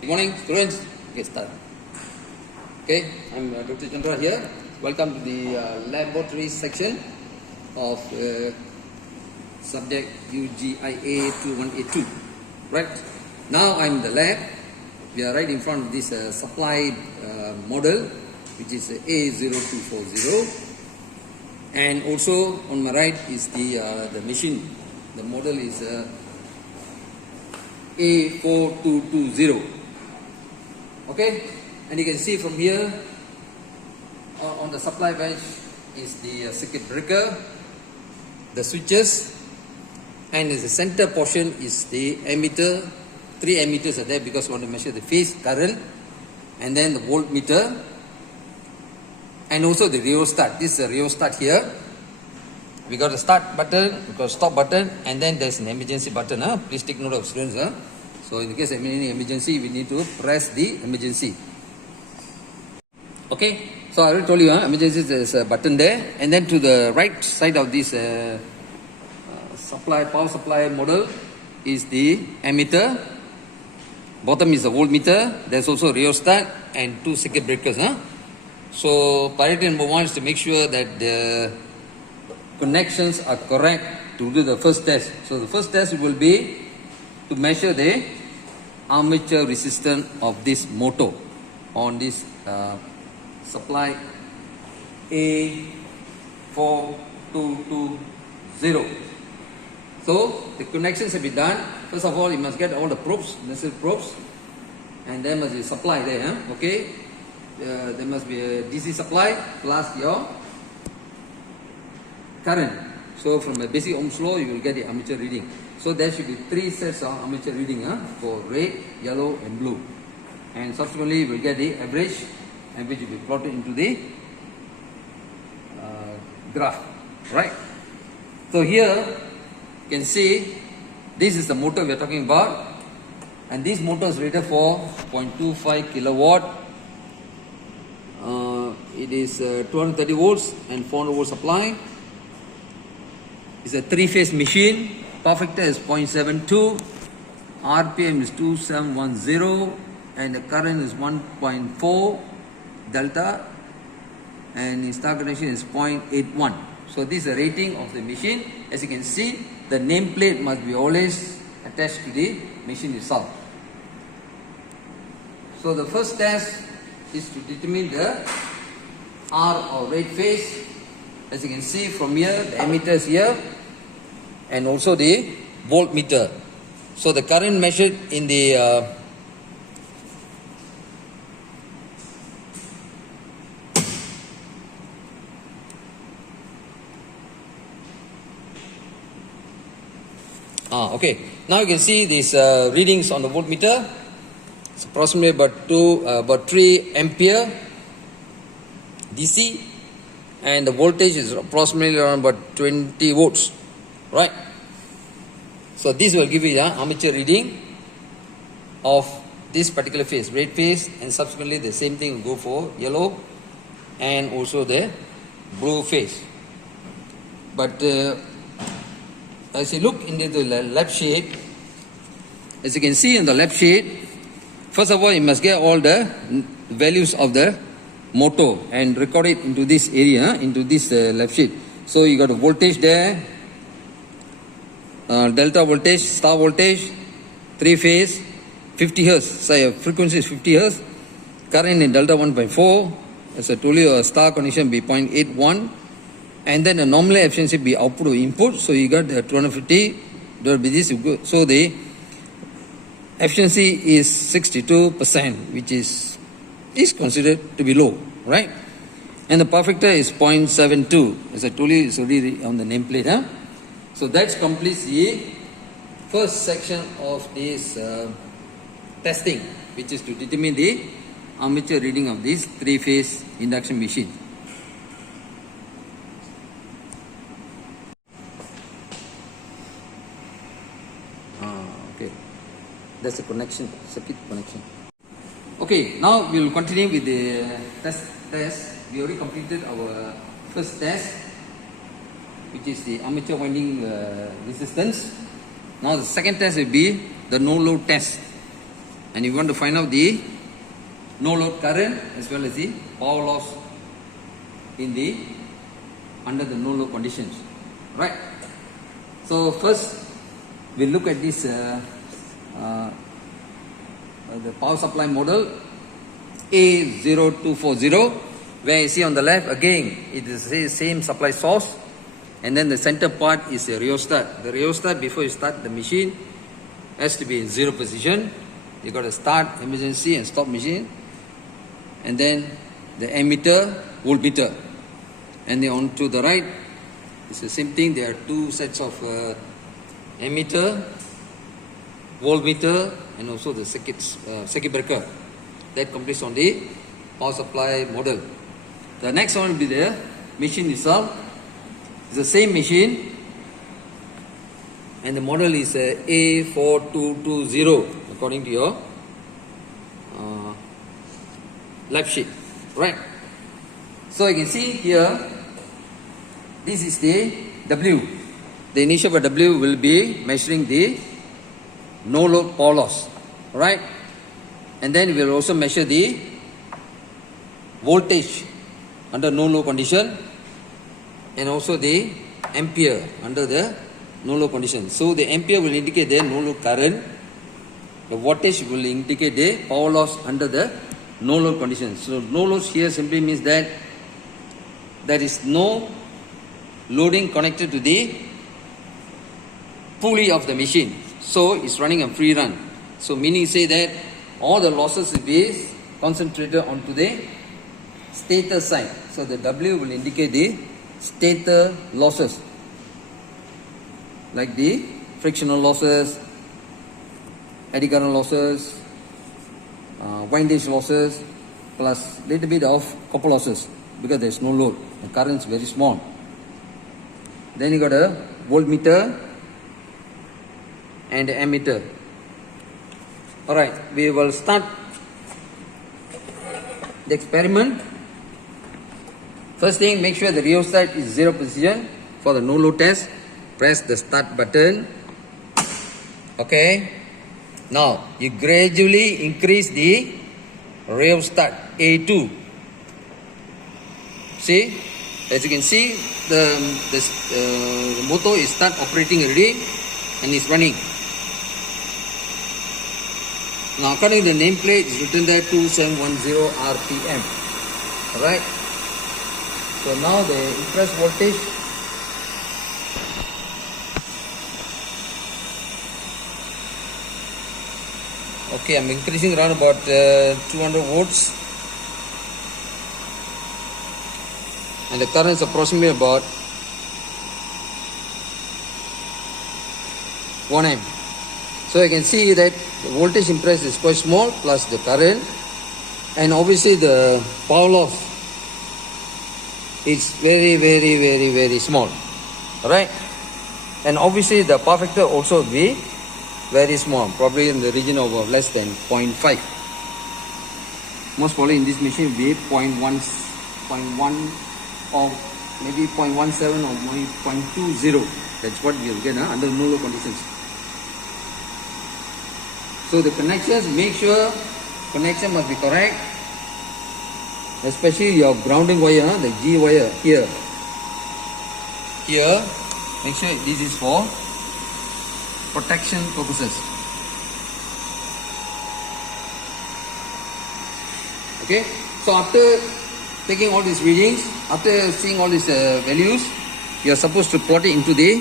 Good morning, students. Okay, start. Okay, I'm Dr. Chandra here. Welcome to the laboratory section of subject UGIA 2182. Right, now I'm in the lab. We are right in front of this supply model, which is A0240. And also on my right is the machine. The model is A4220. Okay, and you can see from here on the supply bench is the circuit breaker, the switches, and in the center portion is the ammeter. 3 ammeters are there because we want to measure the phase current, and then the voltmeter, and also the rheostat. This is a rheostat here. We got a start button, we got a stop button, and then there's an emergency button. Please take note of, students. So in the case of any emergency, we need to press the emergency. Okay, so I already told you, emergency, there's a button there, and then to the right side of this power supply model is the ammeter. Bottom is the voltmeter. There's also rheostat and 2 circuit breakers. So priority number 1 is to make sure that the connections are correct to do the first test. So the first test will be to measure the armature resistance of this motor on this supply A4220. So the connections have been done. First of all, you must get all the probes, necessary probes, and there must be supply there. Okay, there must be a DC supply plus your current. So from a basic Ohm's law, you will get the armature reading. So there should be 3 sets of armature reading for red, yellow, and blue. And subsequently, we will get the average, and which will be plotted into the graph. Right. So here you can see this is the motor we are talking about, and this motor is rated for 0.25 kilowatt. It is 230 volts and 400 volt supply. It's a 3-phase machine. Power factor is 0.72, RPM is 2710, and the current is 1.4 delta, and the star connection is 0.81. So this is the rating of the machine. As you can see, the nameplate must be always attached to the machine itself. So the first test is to determine the R or rate phase. As you can see from here, the ammeter is here, and also the voltmeter. So the current measured in the okay. Now you can see these readings on the voltmeter. It's approximately about 3 ampere DC, and the voltage is approximately around about 20 volts. Right. So this will give you the armature reading of this particular phase, red phase, and subsequently the same thing will go for yellow and also the blue phase. But as you look into the left sheet, as you can see in the left sheet, first of all you must get all the values of the motor and record it into this area, into this left sheet. So you got a voltage there, delta voltage, star voltage, 3 phase, 50 hertz. So frequency is 50 hertz. Current in delta 1.4. As I told you, a star connection be 0.81, and then a nominal efficiency be output or input. So you got 250 divided by this. So the efficiency is 62%, which is considered to be low, right? And the power factor is 0.72. As I told you, it's already on the nameplate. So that completes the first section of this testing, which is to determine the armature reading of this 3-phase induction machine. Okay, that's a connection, circuit connection. Okay, now we will continue with the test. We already completed our first test, which is the armature winding resistance. Now the second test will be the no load test. and you want to find out the no load current as well as the power loss in the under the no load conditions, right? So first we look at this the power supply model A0240, where you see on the left again it is the same supply source, and then the center part is a rheostat. The rheostat, before you start the machine, has to be in zero position. You got to start, emergency, and stop machine, and then the ammeter, voltmeter, and then on to the right it's the same thing. There are two sets of ammeter, voltmeter, and also the circuit breaker. That completes on the power supply model. The next one will be the machine itself. It's the same machine, and the model is A4220 according to your lab sheet, right? So you can see here, this is the W. The initial W will be measuring the no load power loss, right? And then we will also measure the voltage under no load condition, and also the ampere under the no load condition. So the ampere will indicate the no load current, the voltage will indicate the power loss under the no load condition. So no load here simply means that there is no loading connected to the pulley of the machine, so it's running a free run. So meaning say that all the losses will be concentrated onto the stator side. So the W will indicate the stator losses, like the frictional losses, eddy current losses, windage losses, plus little bit of copper losses, because there is no load, the current is very small. Then you got a voltmeter and ammeter. Alright, we will start the experiment. First thing, make sure the rheostat is zero position. For the no load test, press the start button. Okay. Now you gradually increase the rheostat A2. See, as you can see, the motor is start operating already and it's running. Now according to the nameplate, it's written there 2710 RPM. Alright. So now the impressed voltage okay, I'm increasing around about 200 volts, and the current is approximately about 1 amp. So you can see that the voltage impressed is quite small, plus the current, and obviously the power loss is very small. Alright, and obviously the power factor also will be very small, probably in the region of less than 0.5. Most probably in this machine will be 0.1 or maybe 0.17 or maybe 0.20. That's what we will get under no load conditions. So the connections, make sure connection must be correct, especially your grounding wire, the G wire here. Here, make sure this is for protection purposes. Okay, so after taking all these readings, after seeing all these values, you are supposed to plot it into the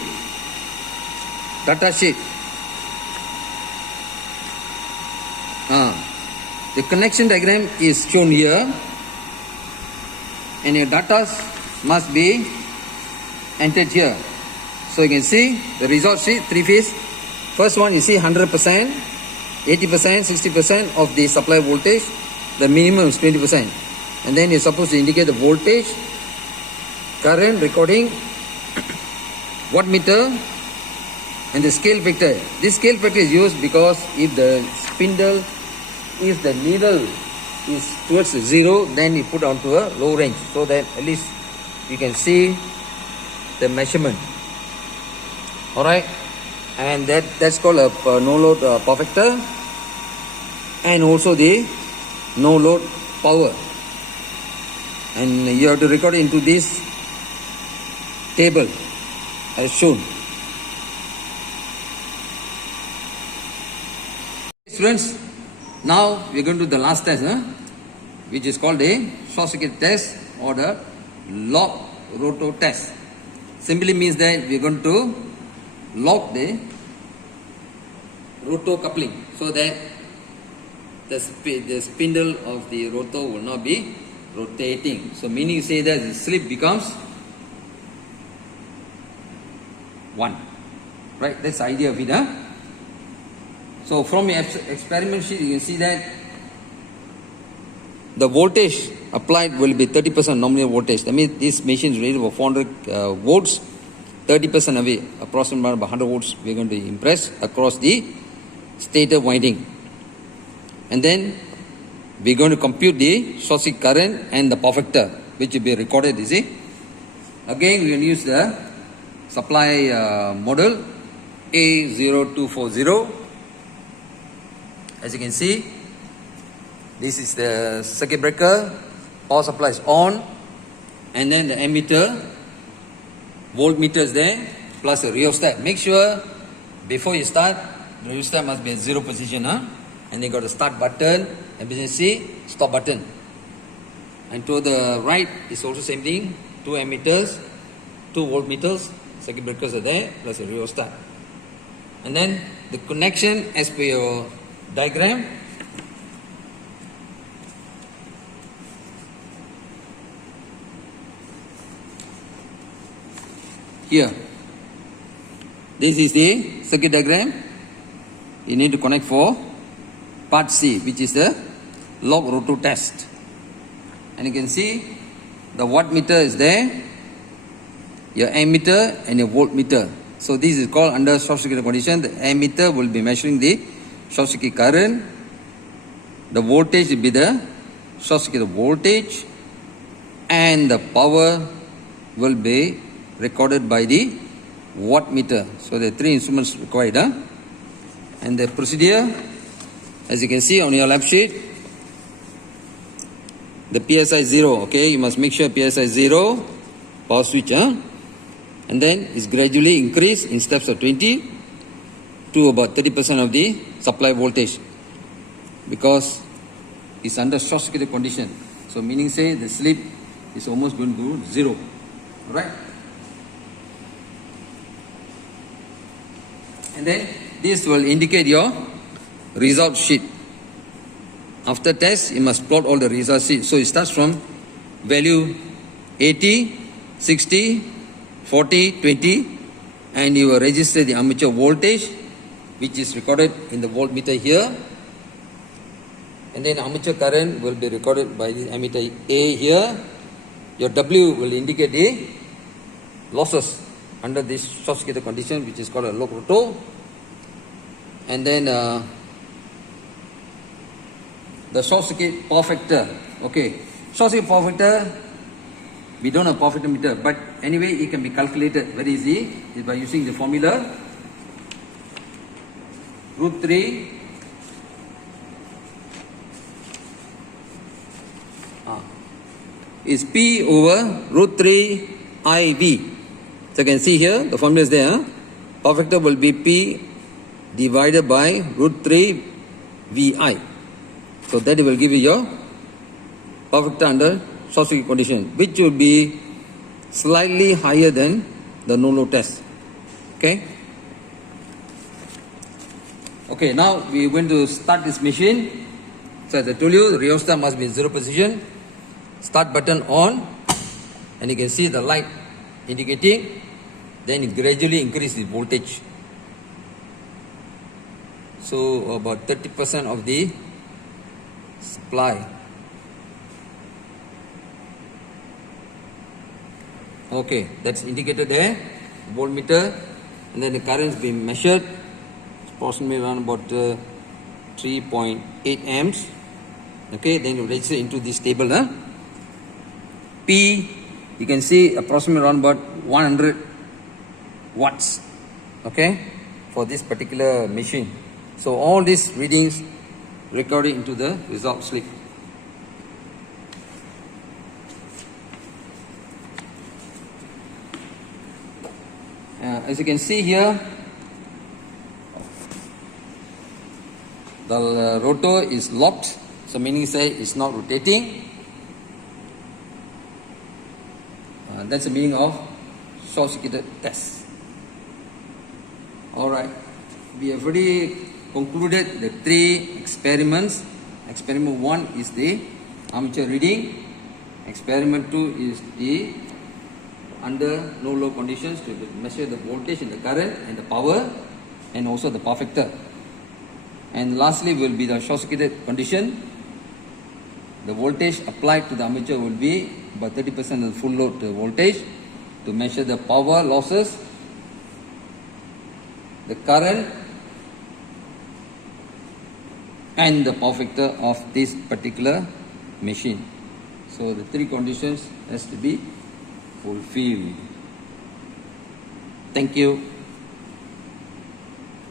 data sheet. The connection diagram is shown here, and your data must be entered here. So you can see the result sheet, 3-phase. First one you see 100%, 80%, 60% of the supply voltage. The minimum is 20%. And then you're supposed to indicate the voltage, current recording, wattmeter, and the scale factor. This scale factor is used because if the spindle, if the needle is towards zero, then you put onto a low range, so that at least you can see the measurement. Alright, and that's called a no load power factor. and also the no load power, and you have to record it into this table as shown. Students, now we are going to the last test, which is called a short circuit test or the lock rotor test. Simply means that we are going to lock the rotor coupling so that the spindle of the rotor will not be rotating. So meaning you say that the slip becomes 1. Right, that's the idea of it. So from your experiment sheet you can see that the voltage applied will be 30% nominal voltage. That means this machine is rated for 400 volts, 30% away, approximately about 100 volts we are going to impress across the stator winding. And then we are going to compute the short circuit current and the power factor, which will be recorded, you see. Again we will use the supply model A0240. As you can see, this is the circuit breaker, power supply is on, and then the ammeter, voltmeter is there, plus a rheostat. Make sure before you start, the rheostat must be at 0 position, and then got the start button, and you see stop button. And to the right is also same thing, 2 ammeters, 2 voltmeters, circuit breakers are there, plus a rheostat. And then the connection as per your diagram. Here, this is the circuit diagram. You need to connect for part C, which is the lock rotor test. And you can see the wattmeter is there, your ammeter and your voltmeter. So this is called under short circuit condition. The ammeter will be measuring the short circuit current. The voltage will be the short circuit voltage, and the power will be recorded by the wattmeter. So there are 3 instruments required. And the procedure, as you can see on your lab sheet, the PSI 0, okay, you must make sure PSI 0, power switch, and then it's gradually increased in steps of 20 to about 30% of the supply voltage, because it's under short circuit condition. So meaning say the slip is almost going to 0. Alright? And then this will indicate your result sheet. After test, you must plot all the result sheet. So it starts from value 80, 60, 40, 20, and you will register the armature voltage, which is recorded in the voltmeter here. And then armature current will be recorded by the ammeter A here. Your W will indicate the losses under this short circuit condition, which is called a lock rotor. And then the short circuit power factor. Okay, short circuit power factor, we don't have power factor meter, but anyway it can be calculated very easy. Is by using the formula √3 is P over √3 IV. So you can see here the formula is there. Power factor will be P divided by √3 VI. So that will give you your power factor under short circuit condition, which will be slightly higher than the no load test. Okay. Okay, now we are going to start this machine. So as I told you, the rheostat must be in 0 position. Start button on, and you can see the light indicating. Then it gradually increases the voltage. So about 30% of the supply. Okay, that's indicated there. Voltmeter, and then the current is being measured. It's approximately around about 3.8 amps. Okay, then you register into this table. P, you can see approximately around about 100 watts. Okay, for this particular machine. So all these readings record it into the result slip. As you can see here, the rotor is locked, so meaning say it's not rotating. That's the meaning of short-circuited test. Alright, we have already concluded the 3 experiments. Experiment 1 is the armature reading. Experiment 2 is the under no load conditions to measure the voltage and the current and the power and also the power factor. And lastly will be the short-circuited condition. The voltage applied to the armature will be about 30% of the full load voltage to measure the power losses, the current and the power factor of this particular machine. So the 3 conditions has to be fulfilled. Thank you.